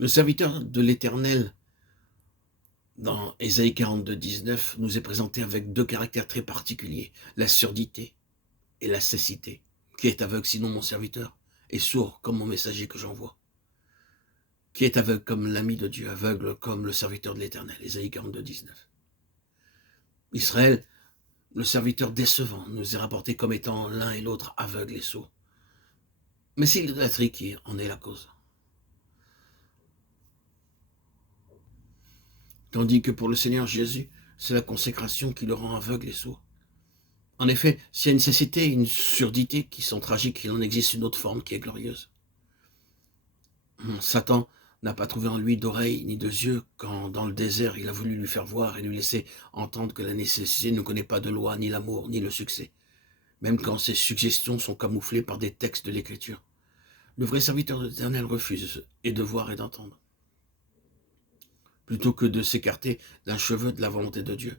Le serviteur de l'Éternel, dans Ésaïe 42, 19, nous est présenté avec deux caractères très particuliers, la surdité et la cécité. Qui est aveugle sinon mon serviteur, et sourd comme mon messager que j'envoie? Qui est aveugle comme l'ami de Dieu, aveugle comme le serviteur de l'Éternel? Ésaïe 42, 19. Israël, le serviteur décevant, nous est rapporté comme étant l'un et l'autre aveugles et sourds. Mais c'est l'idolâtrie qui en est la cause. Tandis que pour le Seigneur Jésus, c'est la consécration qui le rend aveugle et sourd. En effet, s'il y a une cécité, une surdité qui sont tragiques, il en existe une autre forme qui est glorieuse. Satan n'a pas trouvé en lui d'oreilles ni de yeux quand, dans le désert, il a voulu lui faire voir et lui laisser entendre que la nécessité ne connaît pas de loi, ni l'amour, ni le succès, même quand ses suggestions sont camouflées par des textes de l'Écriture. Le vrai serviteur de l'Éternel refuse et de voir et d'entendre, plutôt que de s'écarter d'un cheveu de la volonté de Dieu.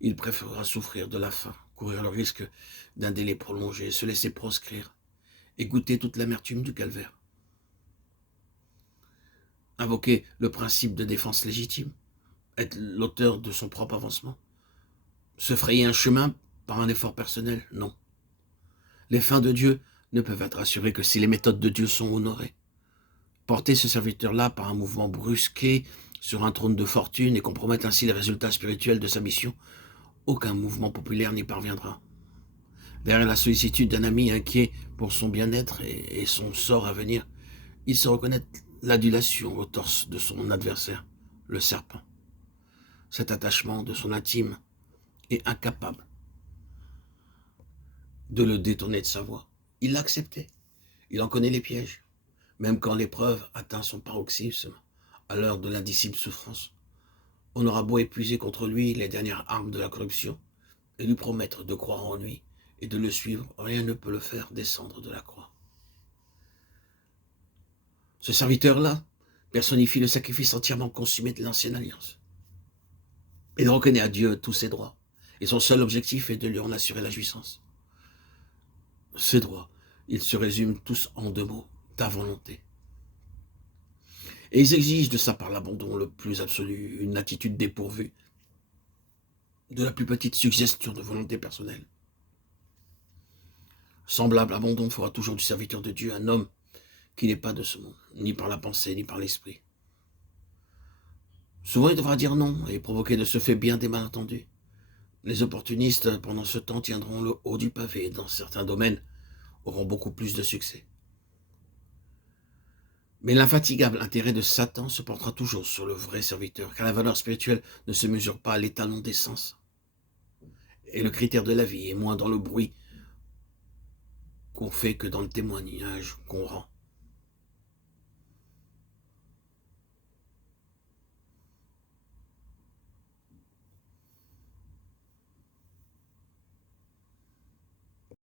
Il préférera souffrir de la faim, courir le risque d'un délai prolongé, se laisser proscrire et goûter toute l'amertume du calvaire. Invoquer le principe de défense légitime, être l'auteur de son propre avancement, se frayer un chemin par un effort personnel, non. Les fins de Dieu ne peuvent être assurées que si les méthodes de Dieu sont honorées. Porter ce serviteur-là par un mouvement brusqué sur un trône de fortune et compromettre ainsi les résultats spirituels de sa mission, aucun mouvement populaire n'y parviendra. Derrière la sollicitude d'un ami inquiet pour son bien-être et son sort à venir, il se reconnaît l'adulation au torse de son adversaire, le serpent. Cet attachement de son intime est incapable de le détourner de sa voie. Il l'a accepté. Il en connaît les pièges. Même quand l'épreuve atteint son paroxysme, à l'heure de l'indicible souffrance, on aura beau épuiser contre lui les dernières armes de la corruption et lui promettre de croire en lui et de le suivre, rien ne peut le faire descendre de la croix. Ce serviteur-là personnifie le sacrifice entièrement consumé de l'ancienne alliance. Il reconnaît à Dieu tous ses droits, et son seul objectif est de lui en assurer la jouissance. Ces droits, ils se résument tous en deux mots, ta volonté. Et ils exigent de sa part l'abandon le plus absolu, une attitude dépourvue de la plus petite suggestion de volonté personnelle. Semblable abandon fera toujours du serviteur de Dieu un homme qui n'est pas de ce monde, ni par la pensée, ni par l'esprit. Souvent, il devra dire non et provoquer de ce fait bien des malentendus. Les opportunistes, pendant ce temps, tiendront le haut du pavé et, dans certains domaines, auront beaucoup plus de succès. Mais l'infatigable intérêt de Satan se portera toujours sur le vrai serviteur, car la valeur spirituelle ne se mesure pas à l'étalon des sens. Et le critère de la vie est moins dans le bruit qu'on fait que dans le témoignage qu'on rend.